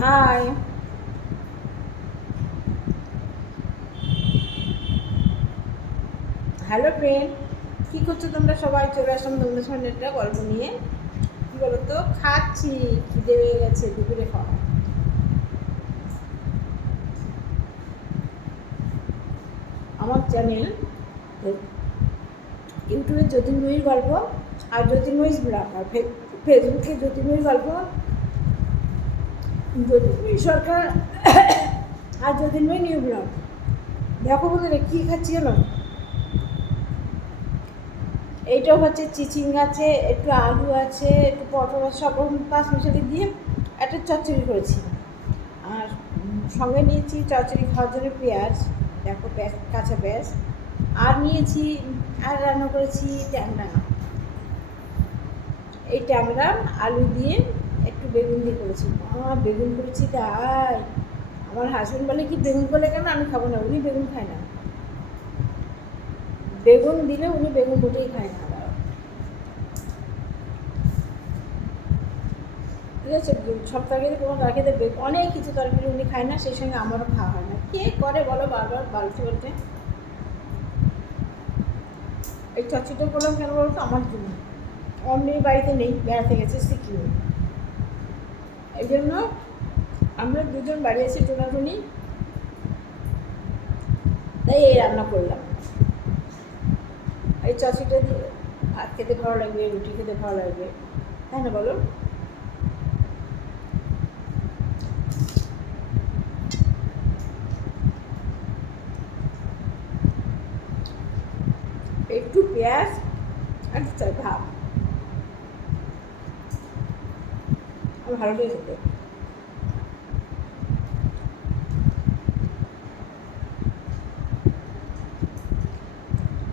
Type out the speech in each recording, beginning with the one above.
Hi hello friend কী করছ তোমরা? সবাই চলে আসলাম তোমাদের সঙ্গে একটা গল্প নিয়ে। কী বলো তো খাচ্ছি। খিদে পেয়ে গেছে, দুপুরে খাওয়া। আমার চ্যানেল ইউটিউবে জ্যোতির্ময়ীর গল্প আর জ্যোতির্ময়ী ব্লগ আর ফেসবুকে জ্যোতির্ময়ীর গল্প জ্যোতির্ময়ী সরকার আর জ্যোতির্ময়ী নিউ ব্লগ দেখো বন্ধুরা কী খাচ্ছি জানো? এইটা হচ্ছে চিচিং আছে, একটু আলু আছে, একটু পটল আছে, সব রকম পাঁচ মিশালি দিয়ে একটা চচ্চড়ি করেছি। আর সঙ্গে নিয়েছি চচ্চড়ি খাওয়ার জন্য পেঁয়াজ, দেখো পেঁয়াজ কাঁচা পেঁয়াজ আর নিয়েছি, আর রান্না করেছি ট্যাংরা। এই ট্যাংরা, আলু দিয়ে বেগুন দিয়ে করেছি। আমার বেগুন করেছি তাই আমার হাজবেন্ড বলে কি বেগুন করলে কেন আমি খাব না? উনি বেগুন খায় না। বেগুন দিলে উনি বেগুন মোটেই খায় না ঠিক আছে সব তরকারি কোনো তরকারিতে অনেক কিছু তরকারি উনি খায় না, সেই সঙ্গে আমারও খাওয়া হয় না। কে করে বলো বারবার, বালতি বলতে? এই চচ্চড়িটা করলাম কেন বলো তো? আমার জন্য। অমনি বাড়িতে নেই, বেড়াতে গেছে, সিকিমে। এই জন্য আমরা দুজন বাড়ি এসে টোনাটুনি তাই এই রান্না করলাম। এই চচিটা দিয়ে ভাত খেতে ভালো লাগবে, রুটি খেতে ভালো লাগবে। তাই না বলো? একটু পেঁয়াজ আর চা ভাত আমার ভালো লেগে খেতে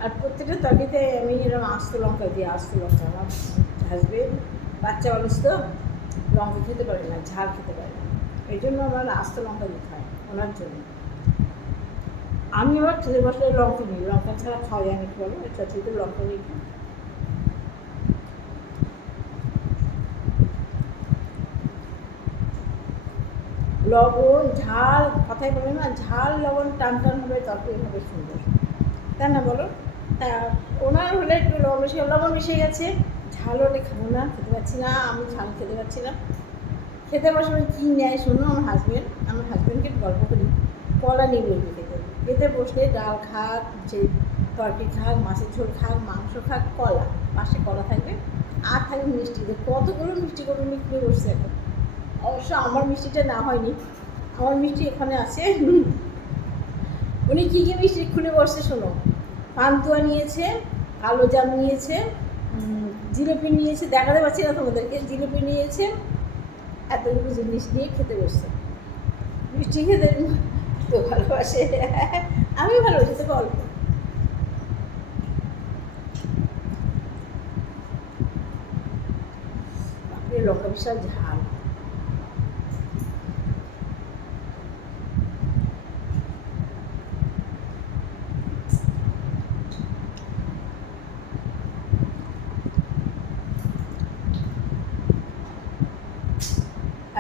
আর প্রত্যেকটা তরকারিতে আমি এরকম আস্ত লঙ্কা দিই, আস্ত লঙ্কা। আমার হাজবেন্ড বাচ্চা মানুষ তো, লঙ্কা খেতে পারে না, ঝাল খেতে পারে না। এই জন্য আমার আস্ত লঙ্কা দিতে হয় ওনার জন্য। আমি আবার ছেলে বসলে লঙ্কা নিই। লঙ্কা ছাড়া খাওয়া যায় না কি বলো? চচিতে লঙ্কা নিই লবণ, ঝাল, কথাই বলে না, ঝাল, লবণ, টান টান হবে তরকারি হবে সুন্দর। তাই না বলো? তা ওনার হলে একটু লবণ লবণ মিশে গেছে। ঝাল হলে খাব না, খেতে পারছি না, আমি ঝাল খেতে পারছি না। খেতে বসে কী নেয় শোনো আমার হাজব্যান্ড আমার হাজবেন্ডকে গল্প করি। কলা নিয়ে বলবে খেতে বসলে ডাল খাক, যে তরকারি খাক, মাছের ঝোল খাক, মাংস খাক, কলা। পাশে কলা থাকবে, আর থাকবে মিষ্টি। কতগুলো মিষ্টি করে উনি খেয়ে বসছে এখন। অবশ্য আমার মিষ্টিটা না হয়নি। আমার মিষ্টি এখানে আছে। উনি কী কী মিষ্টি খুলে বসছে শোনো। পান্তুয়া নিয়েছে, কালো জাম নিয়েছে জিলিপি নিয়েছে। দেখাতে পারছি না তোমাদেরকে। জিলিপি নিয়েছে এতগুলো জিনিস নিয়ে খেতে বসছে। মিষ্টি খেতে তো ভালোবাসে। আমি ভালোবাসি, তো অল্প লঙ্কা ঝাল।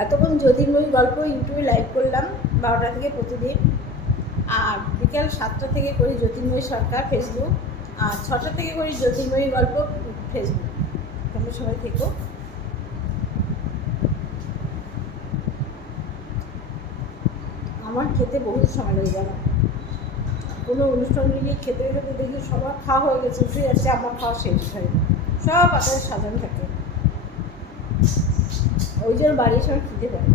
এতক্ষণ জ্যোতির্ময়ী গল্প ইউটিউবে লাইভ করলাম বারোটা থেকে প্রতিদিন। আর বিকাল সাতটা থেকে করি জ্যোতির্ময়ী সরকার ফেসবুক আর ছটা থেকে করি জ্যোতির্ময়ী গল্প ফেসবুক তোমরা সবাই থেকো। আমার খেতে বহুত সময় লেগে গেল। কোনো অনুষ্ঠান নিয়ে খেতে খেতে দেখি সবার খাওয়া হয়ে গেছে, উঠে যাচ্ছে, আমার খাওয়া শেষ হয় সব আকারে সাজানো থাকে। ওই জন্য বাড়ি এসে আমার খেতে পারি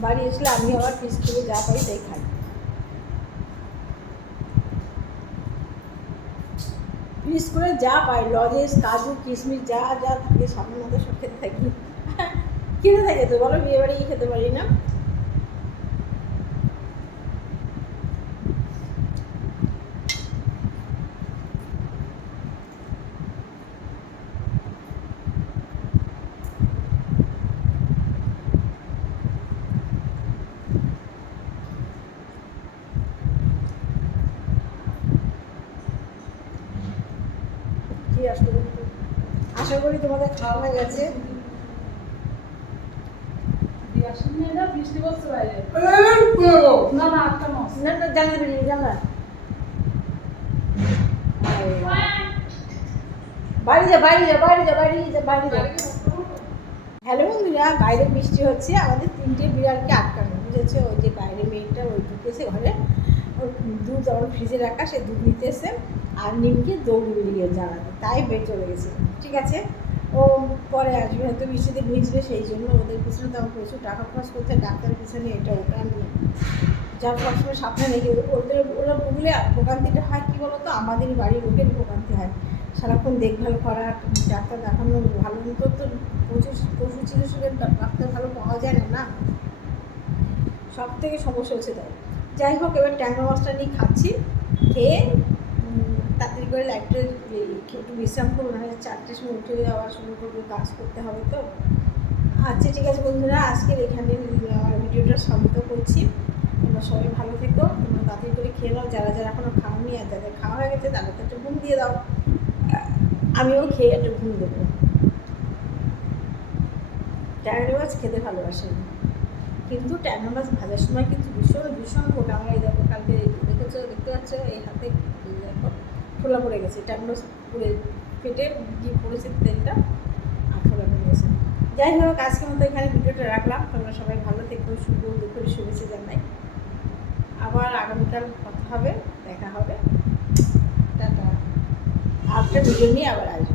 বাড়ি এসলে আমি আবার পিস থেকে যা পাই তাই খাই। পিস করে যা পাই, লজেস, কাজু, কিশমিশ, যা যা থাকে সামনে মতো সব খেতে থাকি। খেতে থাকে তো, বলো বিয়ে বাড়ি খেতে পারি না? আশা করি তোমাদের খাওয়া গেছে। বাসন নিয়ে যা বৃষ্টি পড়ছে বাইরে না না আটটা মাস। না না জানলা। বেরিয়ে বাড়ি যা বাড়ি যা বাড়ি যা বাড়ি যা বাড়ি যা। হ্যালো বন্ধুরা বাইরে বৃষ্টি হচ্ছে আমাদের তিনটে বিড়ালকে আটকানো বুঝেছে? ওই যে বাইরে মেয়েটা ওই ঢুকেছে ঘরে। ওর দুধ আমার ফ্রিজে রাখা সে দুধ নিতে এসে আর নিমকে দৌড় বেরিয়ে জানাতে তাই বের চলে গেছে। ঠিক আছে? ও পরে আসবে, হয়তো বৃষ্টিতে ভিজবে, সেই জন্য ওদের পিছনে তো প্রচুর টাকা খরচ করতে ডাক্তারের পিছনে এটা ওটা নিয়ে। যার সবসময় সাবধানে রেখে ওদের ওরা ভুগলে ভোগান্তিটা হয় কী বলতো? আমাদের বাড়ির লোকের ভোগান্তি হয়। সারাক্ষণ দেখভাল করা, ডাক্তার দেখানো, ভালো মতো তো পশু পশু চিকিৎসকের ডাক্তার ভালো পাওয়া যায় না না? সব থেকে সমস্যা হচ্ছে তাই। যাই হোক, এবার ট্যাংরা মাছটা নিয়ে খাচ্ছি, খেয়ে করে লাইটটা একটু বিশ্রাম করব না চারটের সময় উঠে যাওয়া শুরু করব, কাজ করতে হবে তো। আচ্ছা ঠিক আছে বন্ধুরা, আজকের এখানে ভিডিওটা সমাপ্ত করছি। তোমরা সবাই ভালো থেকো, তোমরা তাড়াতাড়ি করে খেয়ে নাও। যারা যারা এখনও খাওনি আর যাদের খাওয়া হয়ে গেছে, তাদেরকে একটু ঘুম দিয়ে দাও। আমিও খেয়ে একটু ঘুম দেবো। ট্যাংরা মাছ খেতে ভালোবাসে কিন্তু ট্যাংরা মাছ ভাজার সময় কিন্তু ভীষণ ভীষণ ফোটা আমার এই দেখো, কালকে দেখেছ, দেখতে পাচ্ছ, এই হাতে দেখো। ফোলা পড়ে গেছে, এটা পুড়ে ফেটে যে পড়েছে তেলটা, আর ফোলা পড়ে গেছে। যাই হোক, আজকের মতো এখানে ভিডিওটা রাখলাম। তোমরা সবাই ভালো থেকো, শুভ দুপুরে, শুভেচ্ছা জানাই। আবার আগামীকাল কথা হবে, দেখা হবে। টাটা। আরেকটা ভিডিও নিয়ে আবার আসব।